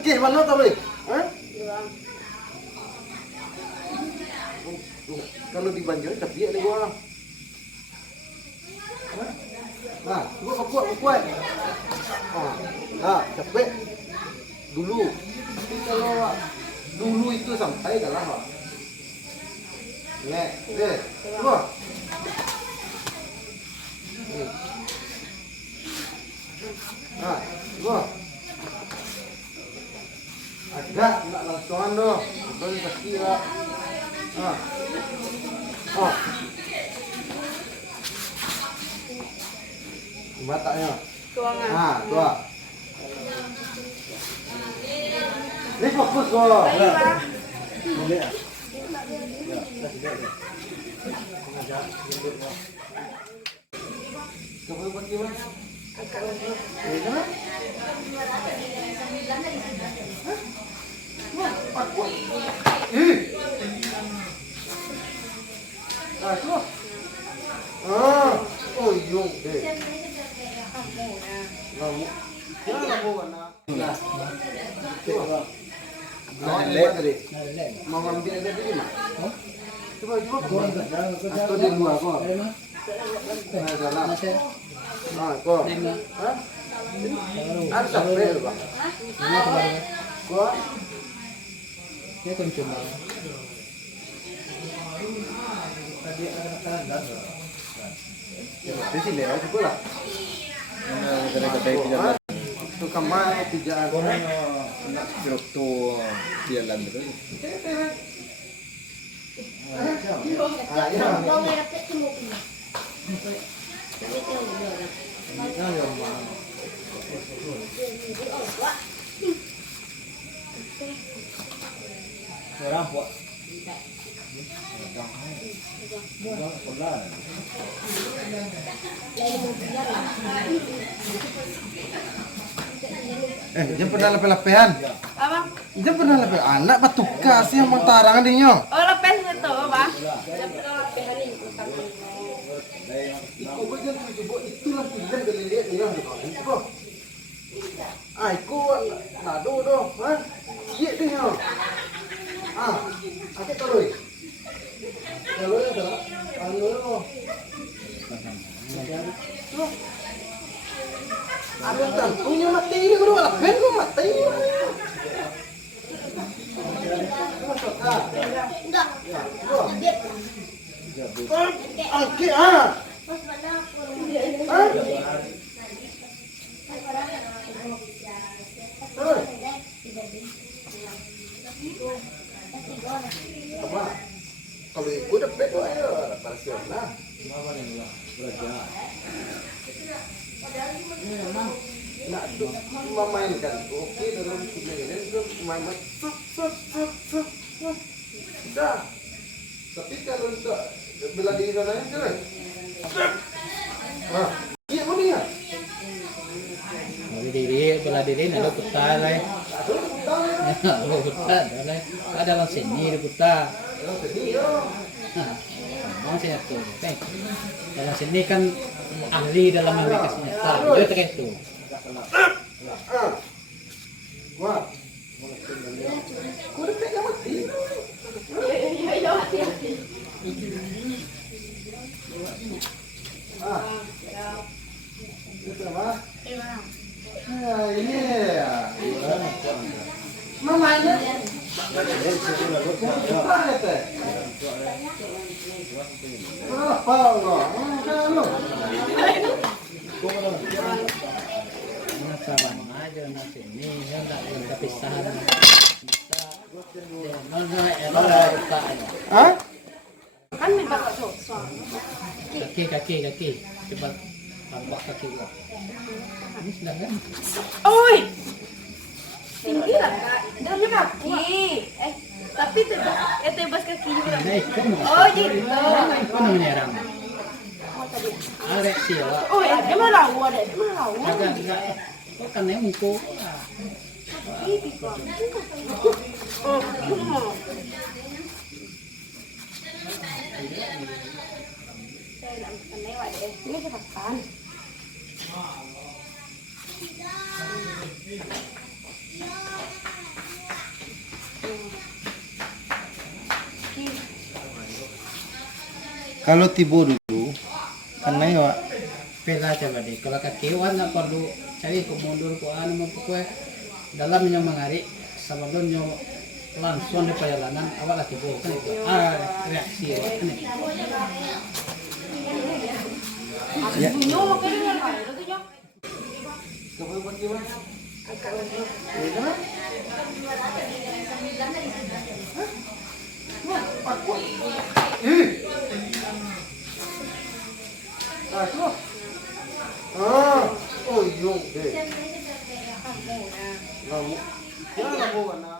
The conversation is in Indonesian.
Cik mana tau boleh? Hah? Kalau dibanjiri tapi ni gua. Nah, gua kuat. Nah, capek dulu. Tapi kalau dulu itu sampai kalah. Deh. Gua. Nah, gua. Agak nak langsungan doh. Betul kaki lah. Matanya. Tuangan. Tua. Ini fokus kok. Boleh. Coba buat gimana? Angkat lagi. Gimana? Tuh. Oh yung deh. Kamu. Jangan kamu mana? Nah. Coba. Tadi. Mau ambil aja di mana? Coba. Atau di luar kok. Nah, jalan. Nah, kok. Hah? Ada sampai Pak. Kok? Dia kunci mal. Tadi ada. Di sini ya, cukup lah. Itu kamar pijaan. Nak jeruk tu jalan terus. Orang buat. Dia pernah lepe-lepehan. Apa? Dia pernah lepe anak batuka sih yang mantarangan dinyo. Oh, lepas itu, Pak. Iko ba dyan coba itulah pilihan galiliat niya iko. Iko nado do, ha? Iya din yo. Ate tuloy. Tuloy na dala. Ano no? Ano tan? Punya mati ini guru ala pen ko mati. Enggak. Oke, kalau ibu udah pedo ayo pasien lah. Nak memainkan, oke dalam permainan itu main dah. Tapi kalau untuk bela diri sana jangan. Iya mana ya? Bela diri ada putar lah. Ada putar lah. Ada dalam sini ada putar. Mau saya tu. Dalam sini kan ahli dalam Amerika senjata. Dia tak itu. Wah. Kau dah pegang mati. Ya, hati-hati. Itu apa? Ini ya. Mamanya. Apa teh? Apa lo? Kalau. Saban aja nasi ini hendak kepisahan. Mana era kita. Hah? Kan ni bapak tu. Kaki. Cepat tambah kaki gua. Ini sudah kan? Oi. Tinggi lah, Kak. Dalamnya kaki. Tapi tebas kaki juga. Oh, gitu. Itu namanya ram. Ada siapa? Oh, dia mah lawa deh. Dia mah lawa. Enggak. Kok kan yang muka. Oh, ini cepetan. Kalau tibo dulu, kan naik Pak. Pela coba deh. Kalau ketiwan nggak perlu cari mundur ko ano mo po dalam nyo mangari sa balon nyo langsung di perjalanan awal lagi kan itu reaksi awal kan itu. Ya. Bunyo makanya nga lang. Ito niya. Oh, yung deh. Kamu. Ya, kamu